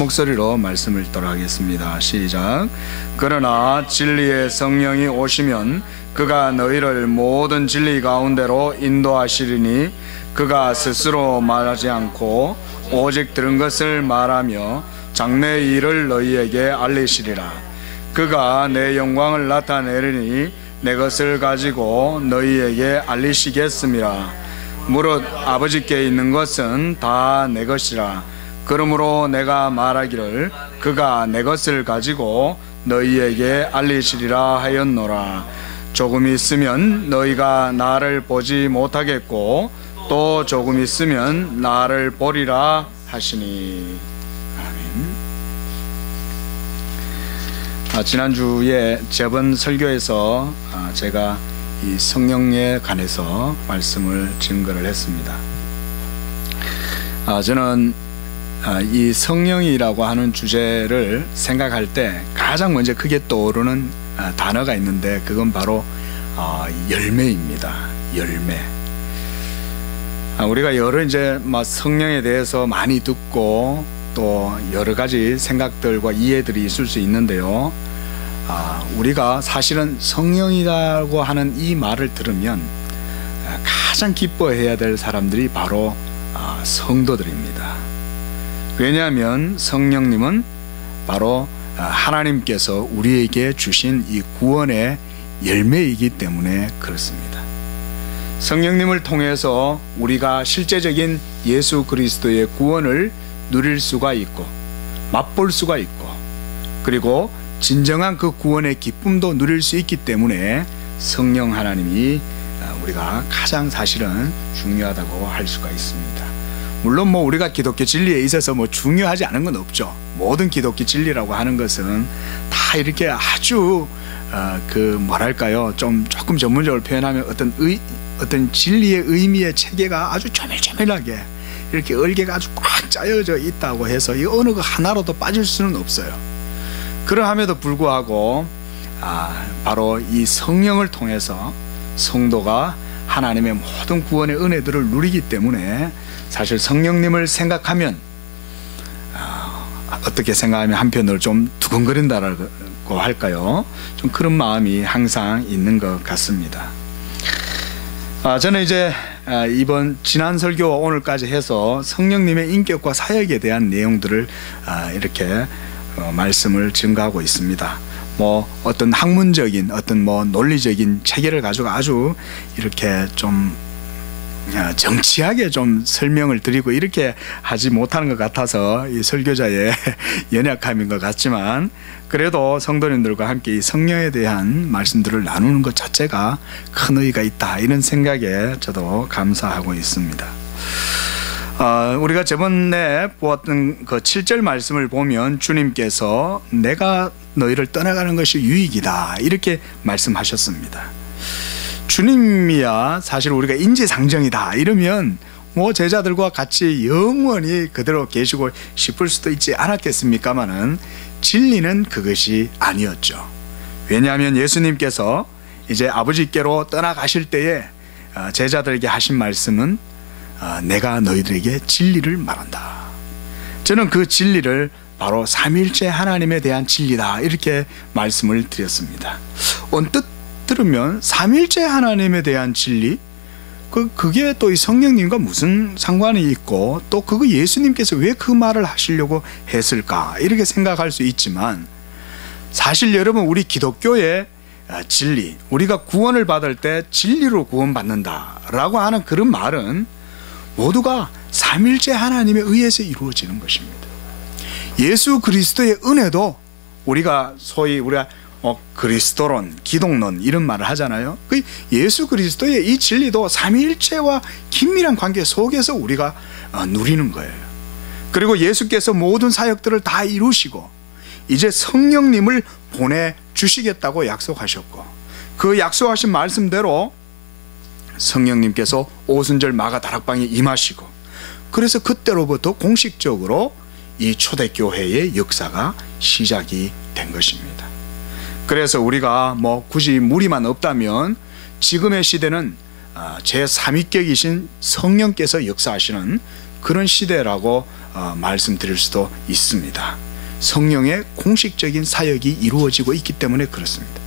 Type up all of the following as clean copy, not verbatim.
목소리로 말씀을 읽도록 하겠습니다. 시작. 그러나 진리의 성령이 오시면 그가 너희를 모든 진리 가운데로 인도하시리니 그가 스스로 말하지 않고 오직 들은 것을 말하며 장래의 일을 너희에게 알리시리라. 그가 내 영광을 나타내리니 내 것을 가지고 너희에게 알리시겠음이라. 무릇 아버지께 있는 것은 다 내 것이라. 그러므로 내가 말하기를 그가 내 것을 가지고 너희에게 알리시리라 하였노라. 조금 있으면 너희가 나를 보지 못하겠고 또 조금 있으면 나를 보리라 하시니. 아멘. 지난주에 저번 설교에서 제가 이 성령에 관해서 말씀을 증거를 했습니다. 저는 이 성령이라고 하는 주제를 생각할 때 가장 먼저 크게 떠오르는 단어가 있는데 그건 바로 열매입니다. 열매. 우리가 여러 이제 성령에 대해서 많이 듣고 또 여러 가지 생각들과 이해들이 있을 수 있는데요. 우리가 사실은 성령이라고 하는 이 말을 들으면 가장 기뻐해야 될 사람들이 바로 성도들입니다. 왜냐하면 성령님은 바로 하나님께서 우리에게 주신 이 구원의 열매이기 때문에 그렇습니다. 성령님을 통해서 우리가 실제적인 예수 그리스도의 구원을 누릴 수가 있고 맛볼 수가 있고 그리고 진정한 그 구원의 기쁨도 누릴 수 있기 때문에 성령 하나님이 우리가 가장 사실은 중요하다고 할 수가 있습니다. 물론 우리가 기독교 진리에 있어서 중요하지 않은 건 없죠. 모든 기독교 진리라고 하는 것은 다 이렇게 아주 뭐랄까요, 조금 전문적으로 표현하면 어떤 진리의 의미의 체계가 아주 조밀조밀하게 이렇게 얼개가 아주 꽉 짜여져 있다고 해서 이 어느 거 하나로도 빠질 수는 없어요. 그러함에도 불구하고 바로 이 성령을 통해서 성도가 하나님의 모든 구원의 은혜들을 누리기 때문에 사실 성령님을 생각하면 어떻게 생각하면 한편으로 좀 두근거린다라고 할까요? 좀 그런 마음이 항상 있는 것 같습니다. 저는 이제 지난 설교와 오늘까지 해서 성령님의 인격과 사역에 대한 내용들을 이렇게 말씀을 증거하고 있습니다. 어떤 학문적인 어떤 논리적인 체계를 가지고 아주 이렇게 좀 정치하게 좀 설명을 드리고 이렇게 하지 못하는 것 같아서 이 설교자의 연약함인 것 같지만 그래도 성도님들과 함께 이 성령에 대한 말씀들을 나누는 것 자체가 큰 의의가 있다, 이런 생각에 저도 감사하고 있습니다. 우리가 저번에 보았던 그 7절 말씀을 보면 주님께서 내가 너희를 떠나가는 것이 유익이다, 이렇게 말씀하셨습니다. 주님이야 사실 우리가 인지상정이다 이러면 제자들과 같이 영원히 그대로 계시고 싶을 수도 있지 않았겠습니까마는 진리는 그것이 아니었죠. 왜냐하면 예수님께서 이제 아버지께로 떠나가실 때에 제자들에게 하신 말씀은 내가 너희들에게 진리를 말한다. 저는 그 진리를 바로 삼위일체 하나님에 대한 진리다, 이렇게 말씀을 드렸습니다. 언뜻 들으면 삼위일체 하나님에 대한 진리, 그게 또 이 성령님과 무슨 상관이 있고 또 그거 예수님께서 왜 그 말을 하시려고 했을까, 이렇게 생각할 수 있지만 사실 여러분, 우리 기독교의 진리, 우리가 구원을 받을 때 진리로 구원받는다라고 하는 그런 말은 모두가 삼위일체 하나님에 의해서 이루어지는 것입니다. 예수 그리스도의 은혜도 우리가 소위 그리스도론, 기독론 이런 말을 하잖아요. 그 예수 그리스도의 이 진리도 삼위일체와 긴밀한 관계 속에서 우리가 누리는 거예요. 그리고 예수께서 모든 사역들을 다 이루시고 이제 성령님을 보내주시겠다고 약속하셨고 그 약속하신 말씀대로 성령님께서 오순절 마가 다락방에 임하시고 그래서 그때로부터 공식적으로 이 초대교회의 역사가 시작이 된 것입니다. 그래서 우리가 굳이 무리만 없다면 지금의 시대는 제3위격이신 성령께서 역사하시는 그런 시대라고 말씀드릴 수도 있습니다. 성령의 공식적인 사역이 이루어지고 있기 때문에 그렇습니다.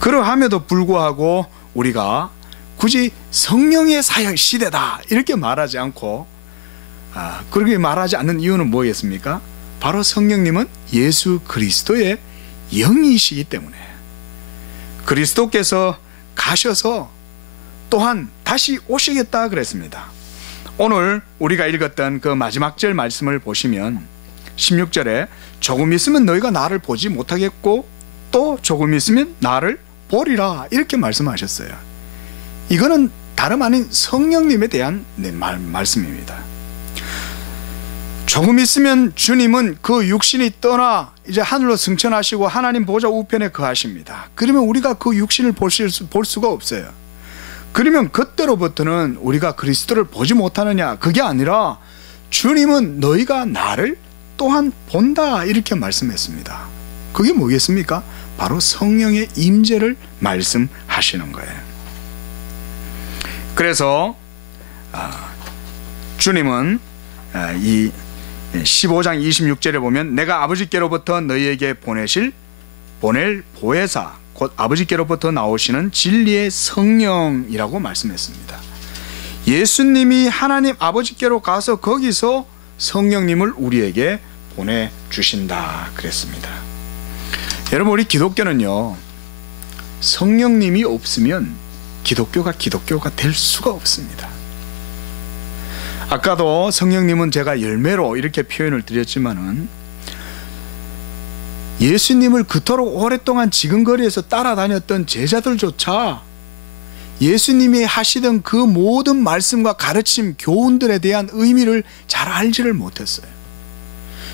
그러함에도 불구하고 우리가 굳이 성령의 사역 시대다 이렇게 말하지 않고 그렇게 말하지 않는 이유는 뭐겠습니까? 바로 성령님은 예수 그리스도의 영이시기 때문에, 그리스도께서 가셔서 또한 다시 오시겠다 그랬습니다. 오늘 우리가 읽었던 그 마지막 절 말씀을 보시면 16절에 조금 있으면 너희가 나를 보지 못하겠고 또 조금 있으면 나를 보리라 이렇게 말씀하셨어요. 이거는 다름 아닌 성령님에 대한 말씀입니다. 조금 있으면 주님은 그 육신이 떠나 이제 하늘로 승천하시고 하나님 보좌 우편에 거하십니다. 그러면 우리가 그 육신을 볼 수가 없어요. 그러면 그때로부터는 우리가 그리스도를 보지 못하느냐, 그게 아니라 주님은 너희가 나를 또한 본다 이렇게 말씀했습니다. 그게 뭐겠습니까? 바로 성령의 임재를 말씀하시는 거예요. 그래서 주님은 이 15장 26절에 보면 내가 아버지께로부터 너희에게 보낼 보혜사 곧 아버지께로부터 나오시는 진리의 성령이라고 말씀했습니다. 예수님이 하나님 아버지께로 가서 거기서 성령님을 우리에게 보내주신다 그랬습니다. 여러분, 우리 기독교는요, 성령님이 없으면 기독교가 될 수가 없습니다. 아까도 성령님은 제가 열매로 이렇게 표현을 드렸지만은 예수님을 그토록 오랫동안 지근거리에서 따라다녔던 제자들조차 예수님이 하시던 그 모든 말씀과 가르침, 교훈들에 대한 의미를 잘 알지를 못했어요.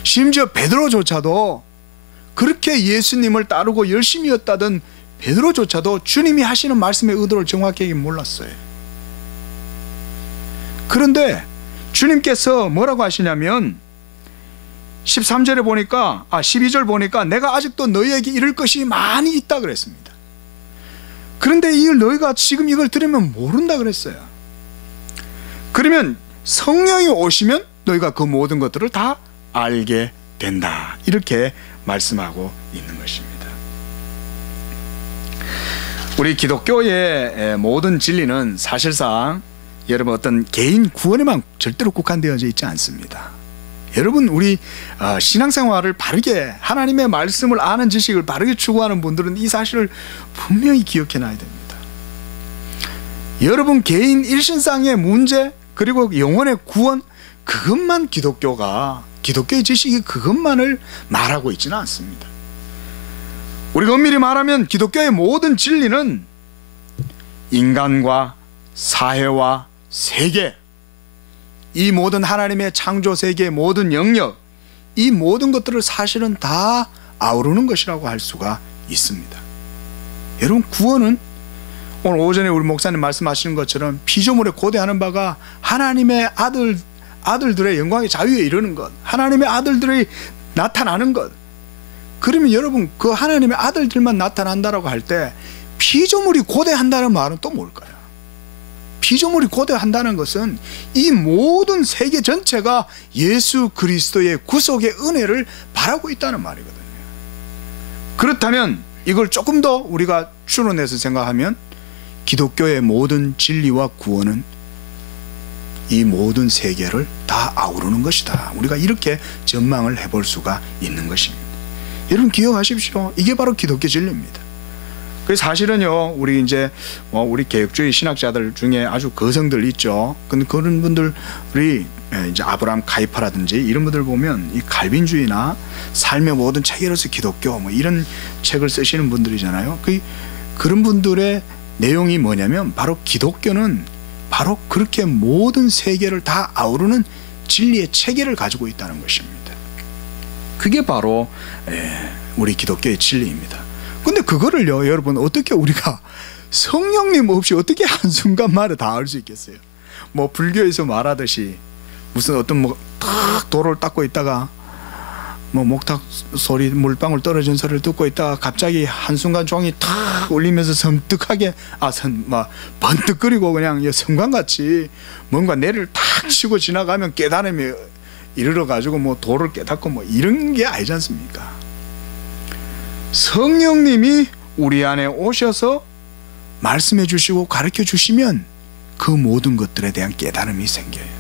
심지어 베드로조차도 그렇게 예수님을 따르고 열심히였다던 베드로조차도 주님이 하시는 말씀의 의도를 정확하게 몰랐어요. 그런데 주님께서 뭐라고 하시냐면 13절에 보니까 12절 보니까 내가 아직도 너희에게 이를 것이 많이 있다 그랬습니다. 그런데 이걸 너희가 지금 이걸 들으면 모른다 그랬어요. 그러면 성령이 오시면 너희가 그 모든 것들을 다 알게 된다 이렇게 말씀하고 있는 것입니다. 우리 기독교의 모든 진리는 사실상 여러분 어떤 개인 구원에만 절대로 국한되어져 있지 않습니다. 여러분, 우리 신앙생활을 바르게, 하나님의 말씀을 아는 지식을 바르게 추구하는 분들은 이 사실을 분명히 기억해 놔야 됩니다. 여러분 개인 일신상의 문제 그리고 영혼의 구원, 그것만 기독교의 지식이 그것만을 말하고 있지는 않습니다. 우리가 엄밀히 말하면 기독교의 모든 진리는 인간과 사회와 세계, 이 모든 하나님의 창조 세계의 모든 영역, 이 모든 것들을 사실은 다 아우르는 것이라고 할 수가 있습니다. 여러분, 구원은 오늘 오전에 우리 목사님 말씀하시는 것처럼 피조물에 고대하는 바가 하나님의 아들들의 영광의 자유에 이르는 것, 하나님의 아들들이 나타나는 것. 그러면 여러분, 그 하나님의 아들들만 나타난다라고 할 때 피조물이 고대한다는 말은 또 뭘까요? 피조물이 고대한다는 것은 이 모든 세계 전체가 예수 그리스도의 구속의 은혜를 바라고 있다는 말이거든요. 그렇다면 이걸 조금 더 우리가 추론해서 생각하면 기독교의 모든 진리와 구원은 이 모든 세계를 다 아우르는 것이다. 우리가 이렇게 전망을 해볼 수가 있는 것입니다. 여러분 기억하십시오. 이게 바로 기독교 진리입니다. 그래서 사실은요, 우리 이제 우리 개혁주의 신학자들 중에 아주 거성들 있죠. 근데 그런 분들이 이제 아브라함 카이파라든지 이런 분들 보면 이 칼빈주의나 삶의 모든 체계로서 기독교 이런 책을 쓰시는 분들이잖아요. 그런 분들의 내용이 뭐냐면 바로 기독교는 바로 그렇게 모든 세계를 다 아우르는 진리의 체계를 가지고 있다는 것입니다. 그게 바로 우리 기독교의 진리입니다. 근데 그거를요, 여러분, 어떻게 우리가 성령님 없이 어떻게 한순간 만에 다 알 수 있겠어요? 뭐 불교에서 말하듯이 무슨 어떤 딱 도로를 닦고 있다가 목탁 소리, 물방울 떨어진 소리를 듣고 있다가 갑자기 한순간 종이 탁 울리면서 섬뜩하게 번뜩거리고 그냥 성광같이 뭔가 뇌를 탁 치고 지나가면 깨달음이 이르러 가지고 뭐 도를 깨닫고 뭐 이런 게 아니지 않습니까? 성령님이 우리 안에 오셔서 말씀해 주시고 가르쳐 주시면 그 모든 것들에 대한 깨달음이 생겨요.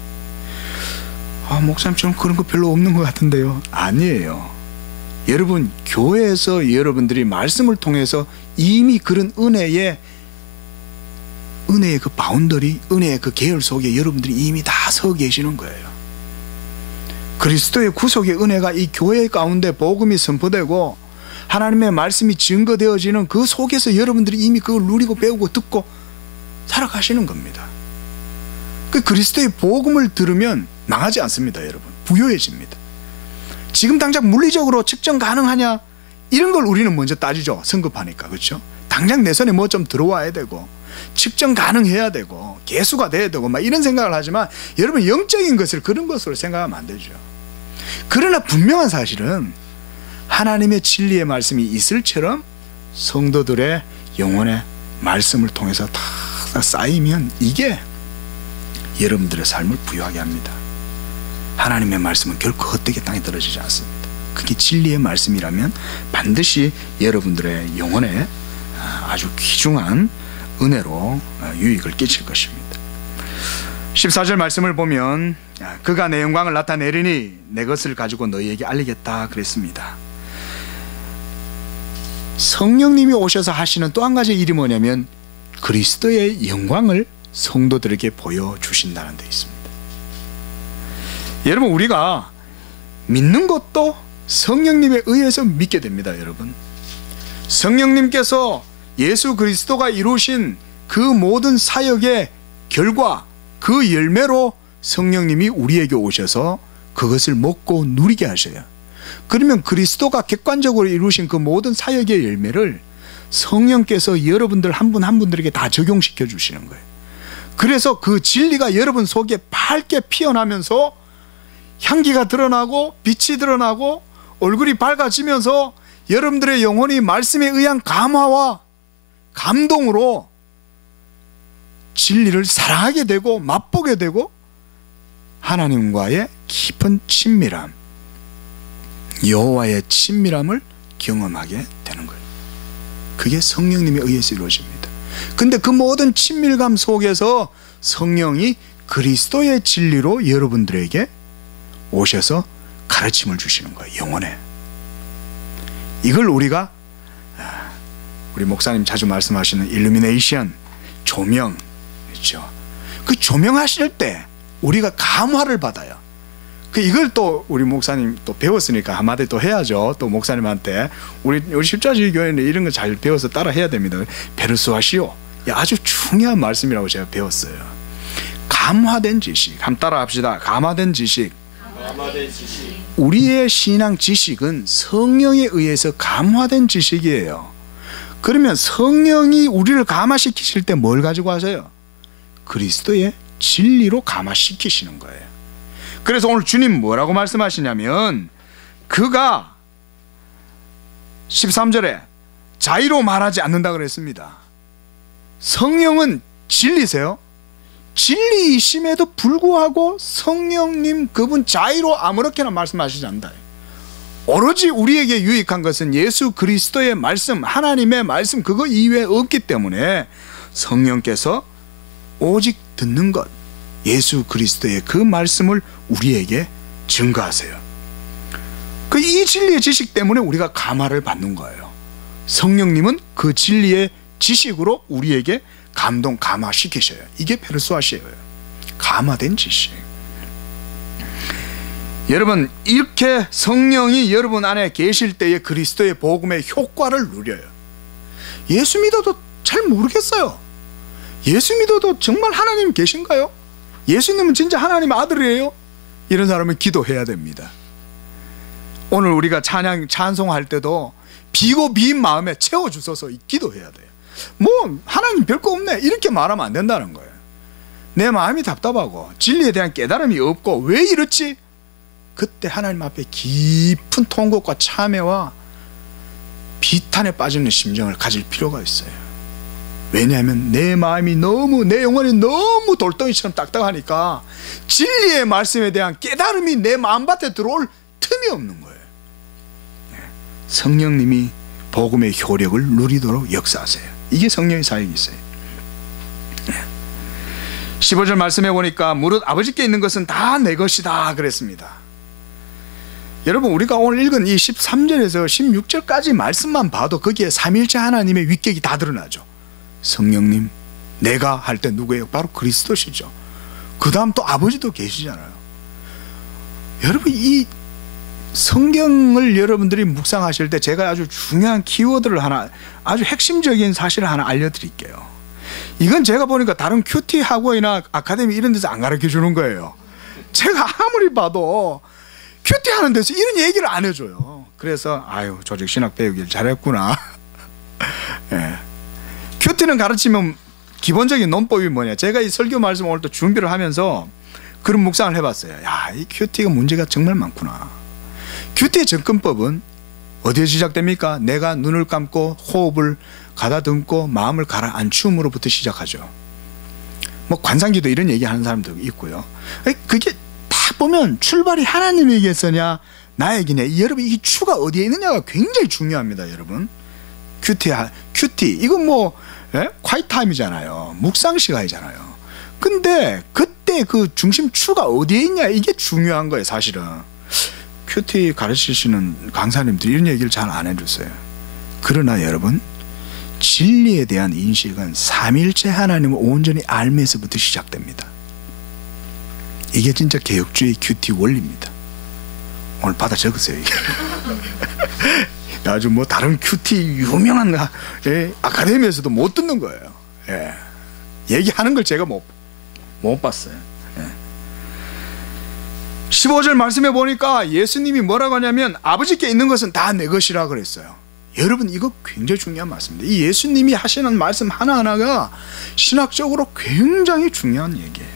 목사님 저는 그런 거 별로 없는 것 같은데요. 아니에요. 여러분 교회에서 여러분들이 말씀을 통해서 이미 그런 은혜의 그 바운더리, 은혜의 그 계열 속에 여러분들이 이미 다 서 계시는 거예요. 그리스도의 구속의 은혜가 이 교회 가운데 복음이 선포되고 하나님의 말씀이 증거되어지는 그 속에서 여러분들이 이미 그걸 누리고 배우고 듣고 살아가시는 겁니다. 그 그리스도의 복음을 들으면 망하지 않습니다. 여러분 부유해집니다. 지금 당장 물리적으로 측정 가능하냐 이런 걸 우리는 먼저 따지죠. 성급하니까. 그렇죠? 당장 내 손에 뭐 좀 들어와야 되고 측정 가능해야 되고 개수가 돼야 되고 막 이런 생각을 하지만 여러분 영적인 것을 그런 것으로 생각하면 안 되죠. 그러나 분명한 사실은 하나님의 진리의 말씀이 있을처럼 성도들의 영혼의 말씀을 통해서 다 쌓이면 이게 여러분들의 삶을 부유하게 합니다. 하나님의 말씀은 결코 헛되게 땅에 떨어지지 않습니다. 그게 진리의 말씀이라면 반드시 여러분들의 영혼에 아주 귀중한 은혜로 유익을 끼칠 것입니다. 14절 말씀을 보면 그가 내 영광을 나타내리니 내 것을 가지고 너희에게 알리겠다 그랬습니다. 성령님이 오셔서 하시는 또 한 가지 일이 뭐냐면 그리스도의 영광을 성도들에게 보여주신다는 데 있습니다. 여러분 우리가 믿는 것도 성령님에 의해서 믿게 됩니다. 여러분 성령님께서 예수 그리스도가 이루신 그 모든 사역의 결과 그 열매로 성령님이 우리에게 오셔서 그것을 먹고 누리게 하셔요. 그러면 그리스도가 객관적으로 이루신 그 모든 사역의 열매를 성령께서 여러분들 한 분 한 분들에게 다 적용시켜 주시는 거예요. 그래서 그 진리가 여러분 속에 밝게 피어나면서 향기가 드러나고 빛이 드러나고 얼굴이 밝아지면서 여러분들의 영혼이 말씀에 의한 감화와 감동으로 진리를 사랑하게 되고 맛보게 되고 하나님과의 깊은 친밀함, 여호와의 친밀함을 경험하게 되는 거예요. 그게 성령님에 의해서 이루어집니다. 근데 그 모든 친밀감 속에서 성령이 그리스도의 진리로 여러분들에게 오셔서 가르침을 주시는 거예요. 영혼에. 이걸 우리가 우리 목사님 자주 말씀하시는 일루미네이션, 조명, 그렇죠? 그 조명하실 때 우리가 감화를 받아요. 이걸 또 우리 목사님 또 배웠으니까 한마디 또 해야죠. 또 목사님한테 우리 십자주의 교회는 이런 거 잘 배워서 따라 해야 됩니다. 베르수아시오, 아주 중요한 말씀이라고 제가 배웠어요. 감화된 지식, 한번 따라 합시다. 감화된 지식. 우리의 신앙 지식은 성령에 의해서 감화된 지식이에요. 그러면 성령이 우리를 감화시키실 때 뭘 가지고 하세요? 그리스도의 진리로 감화시키시는 거예요. 그래서 오늘 주님 뭐라고 말씀하시냐면 그가 13절에 자의로 말하지 않는다 그랬습니다. 성령은 진리세요. 진리이심에도 불구하고 성령님 그분 자의로 아무렇게나 말씀하시지 않는다. 오로지 우리에게 유익한 것은 예수 그리스도의 말씀, 하나님의 말씀 그거 이외에 없기 때문에 성령께서 오직 듣는 것, 예수 그리스도의 그 말씀을 우리에게 증거하세요. 이 진리의 지식 때문에 우리가 감화를 받는 거예요. 성령님은 그 진리의 지식으로 우리에게 감동, 감화시키셔요. 이게 페르수아시예요. 감화된 지식. 여러분 이렇게 성령이 여러분 안에 계실 때에 그리스도의 복음의 효과를 누려요. 예수 믿어도 잘 모르겠어요. 예수 믿어도 정말 하나님 계신가요? 예수님은 진짜 하나님의 아들이에요? 이런 사람은 기도해야 됩니다. 오늘 우리가 찬송할 때도 비고 비인 마음에 채워주소서 기도해야 돼요. 뭐 하나님 별거 없네 이렇게 말하면 안 된다는 거예요. 내 마음이 답답하고 진리에 대한 깨달음이 없고 왜 이렇지? 그때 하나님 앞에 깊은 통곡과 참회와 비탄에 빠지는 심정을 가질 필요가 있어요. 왜냐하면 내 마음이 너무, 내 영혼이 너무 돌덩이처럼 딱딱하니까 진리의 말씀에 대한 깨달음이 내 마음밭에 들어올 틈이 없는 거예요. 성령님이 복음의 효력을 누리도록 역사하세요. 이게 성령의 사역이 있어요. 15절 말씀해 보니까 무릇 아버지께 있는 것은 다 내 것이다 그랬습니다. 여러분, 우리가 오늘 읽은 이 13절에서 16절까지 말씀만 봐도 거기에 삼위일체 하나님의 위격이 다 드러나죠. 성령님, 내가 할 때 누구예요? 바로 그리스도시죠. 그 다음 또 아버지도 계시잖아요. 여러분, 이 성경을 여러분들이 묵상하실 때 제가 아주 중요한 키워드를 하나, 아주 핵심적인 사실을 하나 알려드릴게요. 이건 제가 보니까 다른 큐티 학원이나 아카데미 이런 데서 안 가르쳐 주는 거예요. 제가 아무리 봐도 큐티 하는 데서 이런 얘기를 안 해줘요. 그래서 아유, 조직 신학 배우길 잘했구나. 예. 큐티는 가르치면 기본적인 논법이 뭐냐, 제가 이 설교 말씀 오늘 또 준비를 하면서 그런 묵상을 해봤어요. 야, 이 큐티가 문제가 정말 많구나. 큐티의 접근법은 어디에 시작됩니까? 내가 눈을 감고 호흡을 가다듬고 마음을 가라앉힘으로부터 시작하죠. 뭐 관상기도 이런 얘기하는 사람도 있고요. 그게 다 보면 출발이 하나님에게서냐 나에게냐, 여러분 이 추가 어디에 있느냐가 굉장히 중요합니다. 여러분, 큐티 이건 뭐 콰이트 타임이잖아요. 묵상 시간이잖아요. 근데 그때 그 중심 추가 어디에 있냐, 이게 중요한 거예요. 사실은 큐티 가르치시는 강사님들이 이런 얘기를 잘 안 해줬어요. 그러나 여러분, 진리에 대한 인식은 삼위일체 하나님을 온전히 알면서부터 시작됩니다. 이게 진짜 개혁주의 큐티 원리입니다. 오늘 받아 적으세요. 이게. 아주 뭐 다른 큐티 유명한 아카데미에서도 못 듣는 거예요. 예. 얘기하는 걸 제가 못 봤어요. 예. 15절 말씀해 보니까 예수님이 뭐라고 하냐면 아버지께 있는 것은 다 내 것이라 그랬어요. 여러분, 이거 굉장히 중요한 말씀입니다. 이 예수님이 하시는 말씀 하나하나가 신학적으로 굉장히 중요한 얘기예요.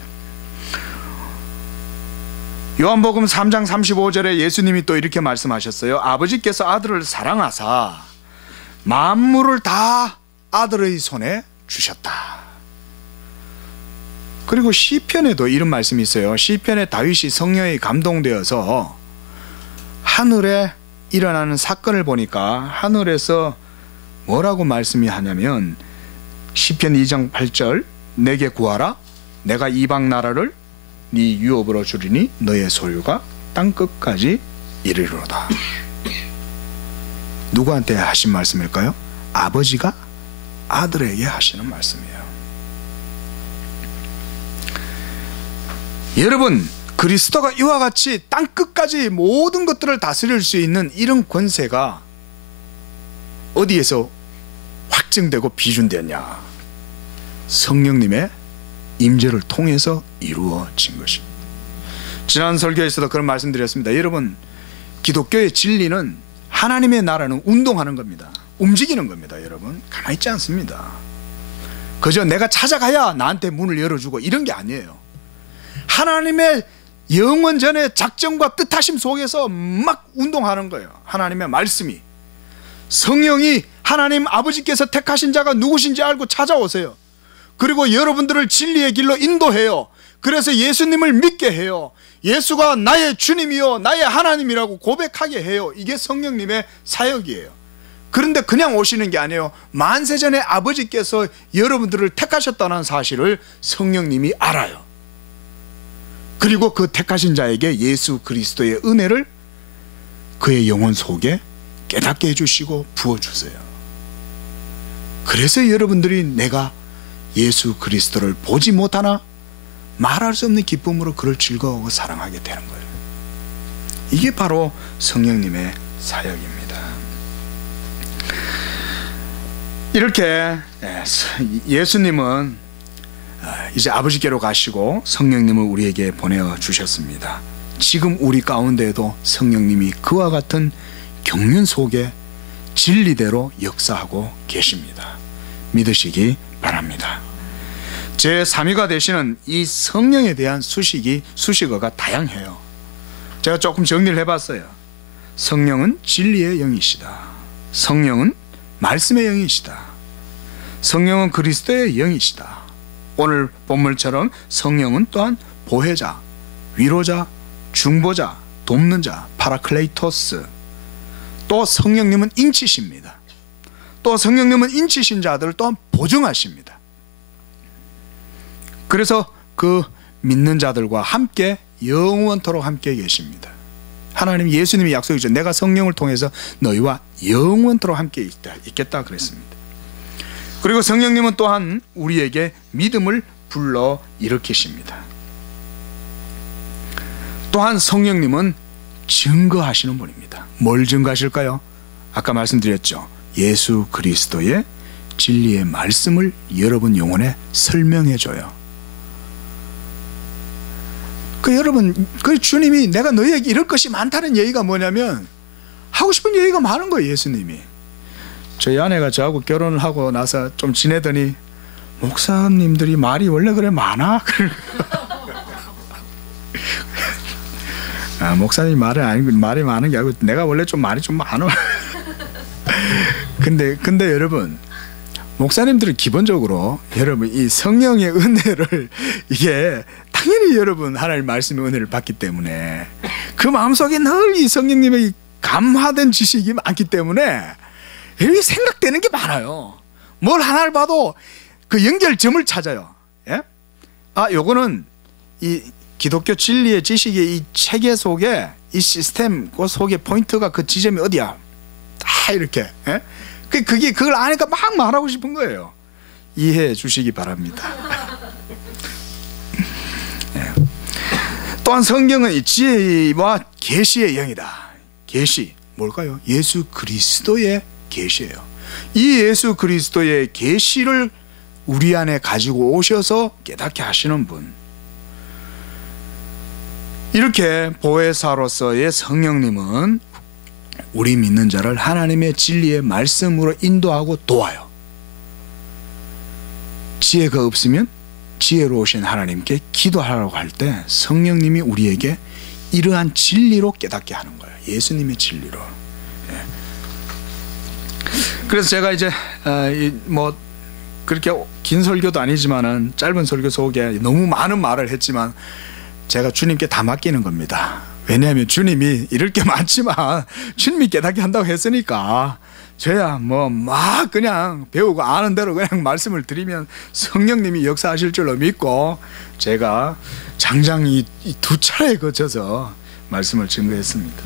요한복음 3장 35절에 예수님이 또 이렇게 말씀하셨어요. 아버지께서 아들을 사랑하사 만물을 다 아들의 손에 주셨다. 그리고 시편에도 이런 말씀이 있어요. 시편에 다윗이 성령에 감동되어서 하늘에 일어나는 사건을 보니까 하늘에서 뭐라고 말씀이 하냐면 시편 2장 8절, 내게 구하라, 내가 이방 나라를 네 유업으로 주리니 너의 소유가 땅끝까지 이르리로다. 누구한테 하신 말씀일까요? 아버지가 아들에게 하시는 말씀이에요. 여러분, 그리스도가 이와 같이 땅끝까지 모든 것들을 다스릴 수 있는 이런 권세가 어디에서 확증되고 비준되었냐? 성령님의 임재를 통해서 이루어진 것입니다. 지난 설교에서도 그런 말씀드렸습니다. 여러분, 기독교의 진리는 하나님의 나라는 운동하는 겁니다. 움직이는 겁니다. 여러분, 가만히 있지 않습니다. 그저 내가 찾아가야 나한테 문을 열어주고 이런 게 아니에요. 하나님의 영원전의 작정과 뜻하심 속에서 막 운동하는 거예요. 하나님의 말씀이, 성령이 하나님 아버지께서 택하신 자가 누구신지 알고 찾아오세요. 그리고 여러분들을 진리의 길로 인도해요. 그래서 예수님을 믿게 해요. 예수가 나의 주님이요 나의 하나님이라고 고백하게 해요. 이게 성령님의 사역이에요. 그런데 그냥 오시는 게 아니에요. 만세전에 아버지께서 여러분들을 택하셨다는 사실을 성령님이 알아요. 그리고 그 택하신 자에게 예수 그리스도의 은혜를 그의 영혼 속에 깨닫게 해주시고 부어주세요. 그래서 여러분들이 내가 예수 그리스도를 보지 못하나 말할 수 없는 기쁨으로 그를 즐거워하고 사랑하게 되는 거예요. 이게 바로 성령님의 사역입니다. 이렇게 예수님은 이제 아버지께로 가시고 성령님을 우리에게 보내주셨습니다. 지금 우리 가운데에도 성령님이 그와 같은 경륜 속에 진리대로 역사하고 계십니다. 믿으시기 바랍니다. 제3위가 되시는 이 성령에 대한 수식어가 다양해요. 제가 조금 정리를 해봤어요. 성령은 진리의 영이시다. 성령은 말씀의 영이시다. 성령은 그리스도의 영이시다. 오늘 본문처럼 성령은 또한 보혜자, 위로자, 중보자, 돕는 자, 파라클레이토스. 또 성령님은 인치십니다. 또 성령님은 인치신 자들을 또한 보증하십니다. 그래서 그 믿는 자들과 함께 영원토록 함께 계십니다. 하나님, 예수님이 약속이죠. 내가 성령을 통해서 너희와 영원토록 함께 있겠다 그랬습니다. 그리고 성령님은 또한 우리에게 믿음을 불러 일으키십니다. 또한 성령님은 증거하시는 분입니다. 뭘 증거하실까요? 아까 말씀드렸죠. 예수 그리스도의 진리의 말씀을 여러분 영혼에 설명해줘요. 여러분, 주님이 내가 너희에게 이럴 것이 많다는 얘기가 뭐냐면 하고 싶은 얘기가 많은 거예요. 예수님이. 저희 아내가 저하고 결혼을 하고 나서 좀 지내더니 목사님들이 말이 원래 그래 많아? 목사님 말이 많은 게 아니고 내가 원래 좀 말이 좀 많아. 근데 여러분, 목사님들은 기본적으로 여러분 이 성령의 은혜를 이게 당연히 여러분 하나님 말씀의 은혜를 받기 때문에 그 마음속에 늘 이 성령님의 감화된 지식이 많기 때문에 여기 생각되는 게 많아요. 뭘 하나를 봐도 그 연결점을 찾아요. 예? 요거는 이 기독교 진리의 지식의 이 체계 속에 이 시스템 그 속에 포인트가 그 지점이 어디야? 다 이렇게. 예? 그걸 아니까 막 말하고 싶은 거예요. 이해해 주시기 바랍니다. 예. 또한 성경은 이 지혜와 계시의 영이다. 계시 뭘까요? 예수 그리스도의 계시예요. 이 예수 그리스도의 계시를 우리 안에 가지고 오셔서 깨닫게 하시는 분. 이렇게 보혜사로서의 성령님은 우리 믿는 자를 하나님의 진리의 말씀으로 인도하고 도와요. 지혜가 없으면 지혜로 오신 하나님께 기도하라고 할 때 성령님이 우리에게 이러한 진리로 깨닫게 하는 거예요. 예수님의 진리로. 예. 그래서 제가 이제 뭐 그렇게 긴 설교도 아니지만은 짧은 설교 속에 너무 많은 말을 했지만 제가 주님께 다 맡기는 겁니다. 왜냐하면 주님이 이럴 게 많지만 주님이 깨닫게 한다고 했으니까 저야 뭐 막 그냥 배우고 아는 대로 그냥 말씀을 드리면 성령님이 역사하실 줄로 믿고 제가 장장 이 두 차례에 거쳐서 말씀을 증거했습니다.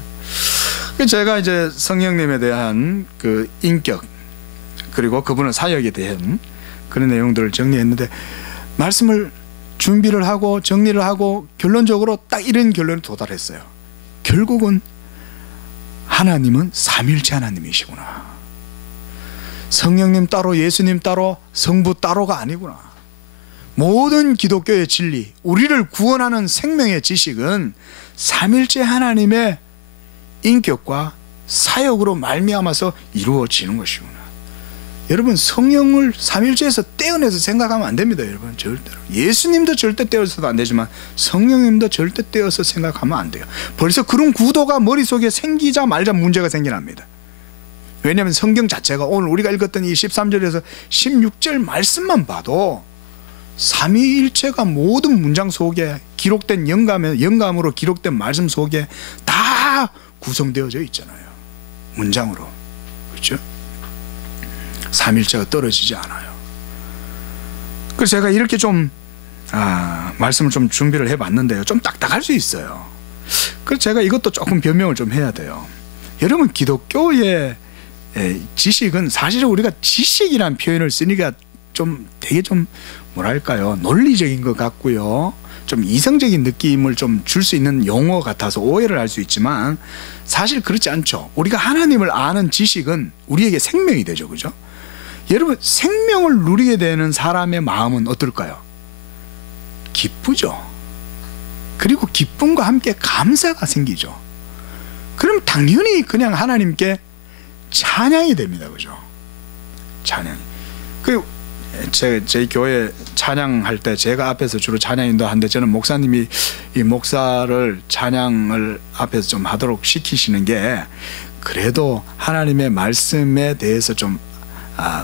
제가 이제 성령님에 대한 그 인격 그리고 그분의 사역에 대한 그런 내용들을 정리했는데 말씀을 준비를 하고 정리를 하고 결론적으로 딱 이런 결론에 도달했어요. 결국은 하나님은 삼일체 하나님이시구나. 성령님 따로 예수님 따로 성부 따로가 아니구나. 모든 기독교의 진리, 우리를 구원하는 생명의 지식은 삼일체 하나님의 인격과 사역으로 말미암아서 이루어지는 것이구나. 여러분, 성령을 삼일체에서 떼어내서 생각하면 안 됩니다. 여러분, 절대로. 예수님도 절대 떼어서도 안 되지만 성령님도 절대 떼어서 생각하면 안 돼요. 벌써 그런 구도가 머릿속에 생기자마자 문제가 생겨납니다. 왜냐하면 성경 자체가 오늘 우리가 읽었던 이 13절에서 16절 말씀만 봐도 삼위일체가 모든 문장 속에 기록된 영감으로 기록된 말씀 속에 다 구성되어져 있잖아요. 문장으로. 그렇죠? 삼일체가 떨어지지 않아요. 그래서 제가 이렇게 좀 말씀을 좀 준비를 해봤는데요. 좀 딱딱할 수 있어요. 그래서 제가 이것도 조금 변명을 좀 해야 돼요. 여러분, 기독교의 지식은 사실 우리가 지식이라는 표현을 쓰니까 좀 되게 좀 뭐랄까요, 논리적인 것 같고요, 좀 이성적인 느낌을 좀 줄 수 있는 용어 같아서 오해를 할 수 있지만 사실 그렇지 않죠. 우리가 하나님을 아는 지식은 우리에게 생명이 되죠. 그죠? 여러분, 생명을 누리게 되는 사람의 마음은 어떨까요? 기쁘죠. 그리고 기쁨과 함께 감사가 생기죠. 그럼 당연히 그냥 하나님께 찬양이 됩니다. 그죠? 찬양. 저희 교회 찬양할 때 제가 앞에서 주로 찬양 인도하는데 저는 목사님이 이 목사를 찬양을 앞에서 좀 하도록 시키시는 게 그래도 하나님의 말씀에 대해서 좀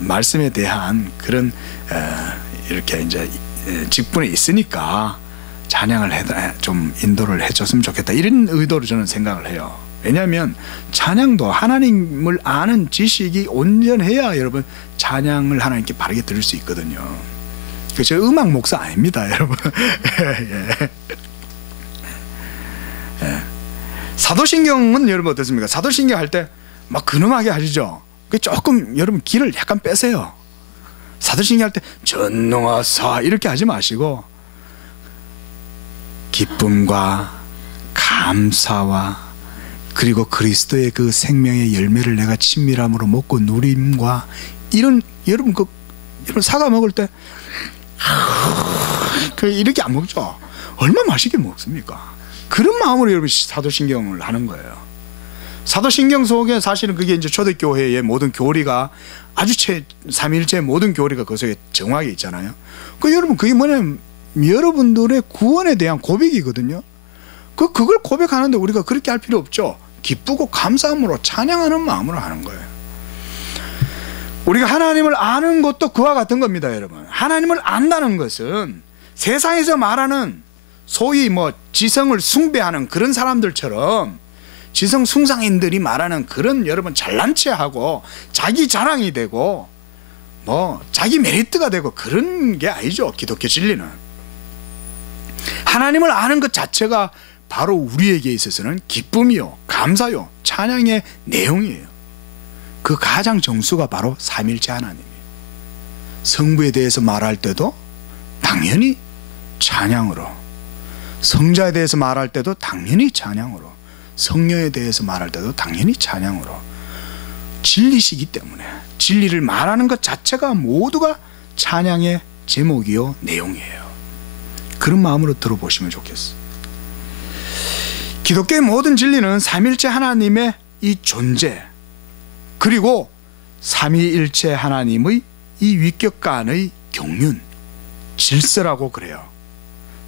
말씀에 대한 그런 이렇게 이제 직분에 있으니까 찬양을 좀 인도를 해줬으면 좋겠다, 이런 의도로 저는 생각을 해요. 왜냐하면 찬양도 하나님을 아는 지식이 온전해야 여러분 찬양을 하나님께 바르게 들을 수 있거든요. 저 음악 목사 아닙니다, 여러분. 예. 사도신경은 여러분 어떻습니까? 사도신경 할 때 막 근엄하게 하시죠. 조금 여러분 기를 약간 빼세요. 사도신경 할 때 전능하사 이렇게 하지 마시고 기쁨과 감사와 그리고 그리스도의 그 생명의 열매를 내가 친밀함으로 먹고 누림과 이런, 여러분 이런 사과 먹을 때 이렇게 안 먹죠. 얼마나 맛있게 먹습니까? 그런 마음으로 여러분 사도신경을 하는 거예요. 사도신경 속에 사실은 그게 이제 초대교회의 모든 교리가 삼위일체의 모든 교리가 그 속에 정확하게 있잖아요. 여러분 그게 뭐냐면 여러분들의 구원에 대한 고백이거든요. 그걸 고백하는데 우리가 그렇게 할 필요 없죠. 기쁘고 감사함으로 찬양하는 마음으로 하는 거예요. 우리가 하나님을 아는 것도 그와 같은 겁니다, 여러분. 하나님을 안다는 것은 세상에서 말하는 소위 지성을 숭배하는 그런 사람들처럼 지성 숭상인들이 말하는 그런 여러분 잘난 체하고 자기 자랑이 되고 자기 메리트가 되고 그런 게 아니죠. 기독교 진리는 하나님을 아는 것 자체가 바로 우리에게 있어서는 기쁨이요, 감사요, 찬양의 내용이에요. 그 가장 정수가 바로 삼일체 하나님이에요. 성부에 대해서 말할 때도 당연히 찬양으로, 성자에 대해서 말할 때도 당연히 찬양으로, 성령에 대해서 말할 때도 당연히 찬양으로. 진리시기 때문에 진리를 말하는 것 자체가 모두가 찬양의 제목이요, 내용이에요. 그런 마음으로 들어보시면 좋겠어요. 기독교의 모든 진리는 삼일체 하나님의 이 존재, 그리고 삼위일체 하나님의 이 위격 간의 경륜, 질서라고 그래요.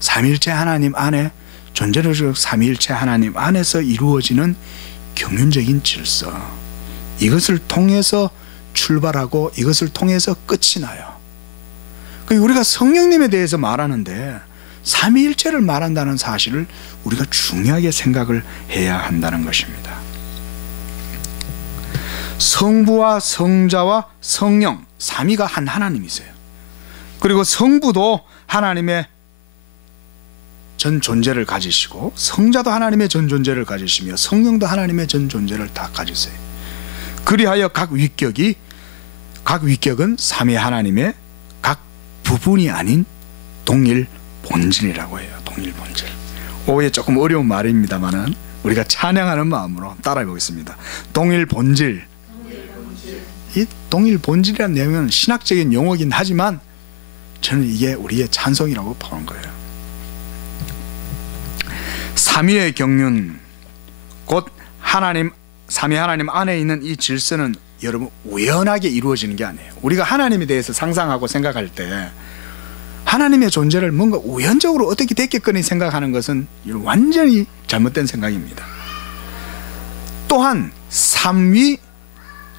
삼일체 하나님 안에, 존재로서 삼위일체 하나님 안에서 이루어지는 경륜적인 질서, 이것을 통해서 출발하고 이것을 통해서 끝이 나요. 우리가 성령님에 대해서 말하는데 삼위일체를 말한다는 사실을 우리가 중요하게 생각을 해야 한다는 것입니다. 성부와 성자와 성령 삼위가 한 하나님이세요. 그리고 성부도 하나님의 전 존재를 가지시고 성자도 하나님의 전 존재를 가지시며 성령도 하나님의 전 존재를 다 가지세요. 그리하여 각 위격은 삼위 하나님의 각 부분이 아닌 동일 본질이라고 해요. 동일 본질. 오해 조금 어려운 말입니다만은 우리가 찬양하는 마음으로 따라해 보겠습니다. 동일 본질. 이 동일 본질이라는 내용은 신학적인 용어긴 하지만 저는 이게 우리의 찬송이라고 보는 거예요. 삼위의 경륜, 곧 삼위 하나님 안에 있는 이 질서는 여러분 우연하게 이루어지는 게 아니에요. 우리가 하나님에 대해서 상상하고 생각할 때 하나님의 존재를 뭔가 우연적으로 어떻게 됐겠거니 생각하는 것은 완전히 잘못된 생각입니다. 또한 삼위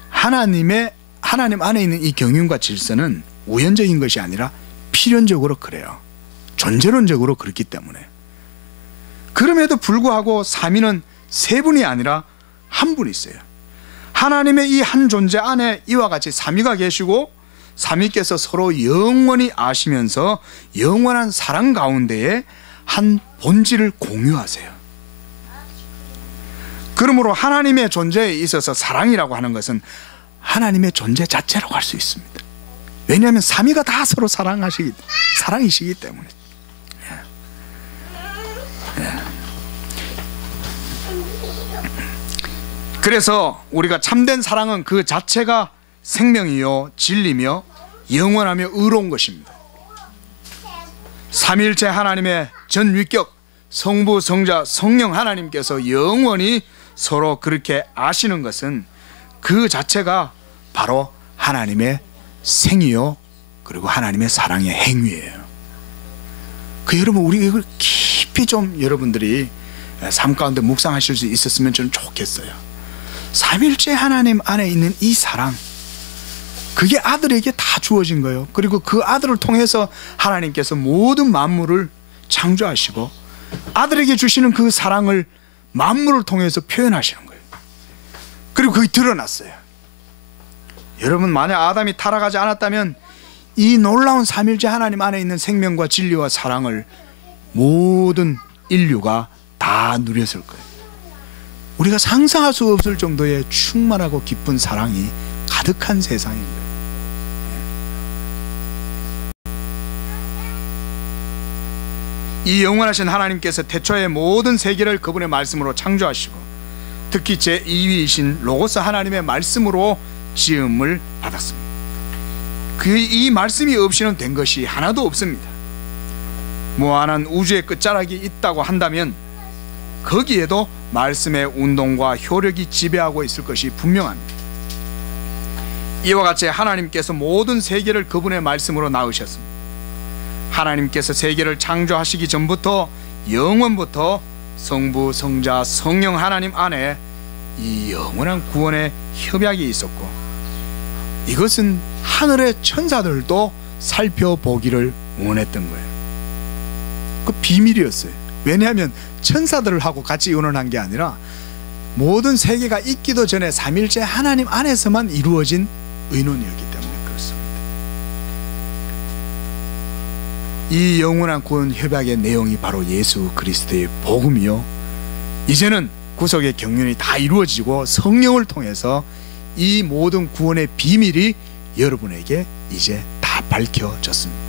하나님 안에 있는 이 경륜과 질서는 우연적인 것이 아니라 필연적으로 그래요. 존재론적으로 그렇기 때문에. 그럼에도 불구하고 삼위는 세 분이 아니라 한 분이 있어요. 하나님의 이 한 존재 안에 이와 같이 삼위가 계시고 삼위께서 서로 영원히 아시면서 영원한 사랑 가운데에 한 본질을 공유하세요. 그러므로 하나님의 존재에 있어서 사랑이라고 하는 것은 하나님의 존재 자체라고 할 수 있습니다. 왜냐하면 삼위가 다 서로 사랑이시기 때문에. 그래서 우리가 참된 사랑은 그 자체가 생명이요 진리며 영원하며 의로운 것입니다. 삼위일체 하나님의 전위격 성부 성자 성령 하나님께서 영원히 서로 그렇게 아시는 것은 그 자체가 바로 하나님의 생이요 그리고 하나님의 사랑의 행위예요. 여러분 우리 이걸 깊이 좀 여러분들이 삶 가운데 묵상하실 수 있었으면 저는 좋겠어요. 삼일째 하나님 안에 있는 이 사랑, 그게 아들에게 다 주어진 거예요. 그리고 그 아들을 통해서 하나님께서 모든 만물을 창조하시고 아들에게 주시는 그 사랑을 만물을 통해서 표현하시는 거예요. 그리고 그게 드러났어요. 여러분, 만약 아담이 타락하지 않았다면 이 놀라운 삼일째 하나님 안에 있는 생명과 진리와 사랑을 모든 인류가 다 누렸을 거예요. 우리가 상상할 수 없을 정도의 충만하고 깊은 사랑이 가득한 세상인 거예요. 이 영원하신 하나님께서 태초에 모든 세계를 그분의 말씀으로 창조하시고 특히 제2위이신 로고스 하나님의 말씀으로 지음을 받았습니다. 이 말씀이 없이는 된 것이 하나도 없습니다. 무한한 우주의 끝자락이 있다고 한다면 거기에도 말씀의 운동과 효력이 지배하고 있을 것이 분명합니다. 이와 같이 하나님께서 모든 세계를 그분의 말씀으로 낳으셨습니다. 하나님께서 세계를 창조하시기 전부터 영원부터 성부, 성자, 성령 하나님 안에 이 영원한 구원의 협약이 있었고 이것은 하늘의 천사들도 살펴보기를 원했던 거예요. 그 비밀이었어요. 왜냐하면 천사들하고 같이 의논한 게 아니라 모든 세계가 있기도 전에 삼일째 하나님 안에서만 이루어진 의논이었기 때문에 그렇습니다. 이 영원한 구원 협약의 내용이 바로 예수 그리스도의 복음이요, 이제는 구속의 경륜이 다 이루어지고 성령을 통해서 이 모든 구원의 비밀이 여러분에게 이제 다 밝혀졌습니다.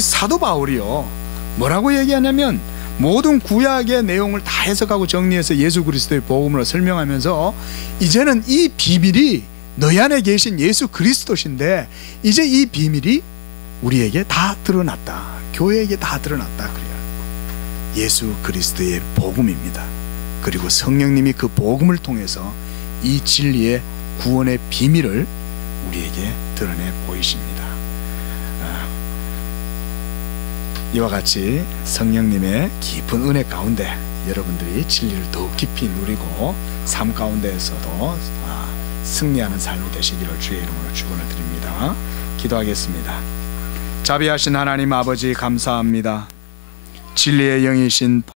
사도 바울이요 뭐라고 얘기하냐면 모든 구약의 내용을 다 해석하고 정리해서 예수 그리스도의 복음으로 설명하면서 이제는 이 비밀이 너희 안에 계신 예수 그리스도신데 이제 이 비밀이 우리에게 다 드러났다, 교회에게 다 드러났다. 그래요. 예수 그리스도의 복음입니다. 그리고 성령님이 그 복음을 통해서 이 진리의 구원의 비밀을 우리에게 드러내 보이십니다. 이와 같이 성령님의 깊은 은혜 가운데 여러분들이 진리를 더욱 깊이 누리고 삶 가운데에서도 승리하는 삶이 되시기를 주의 이름으로 축원을 드립니다. 기도하겠습니다. 자비하신 하나님 아버지 감사합니다. 진리의 영이신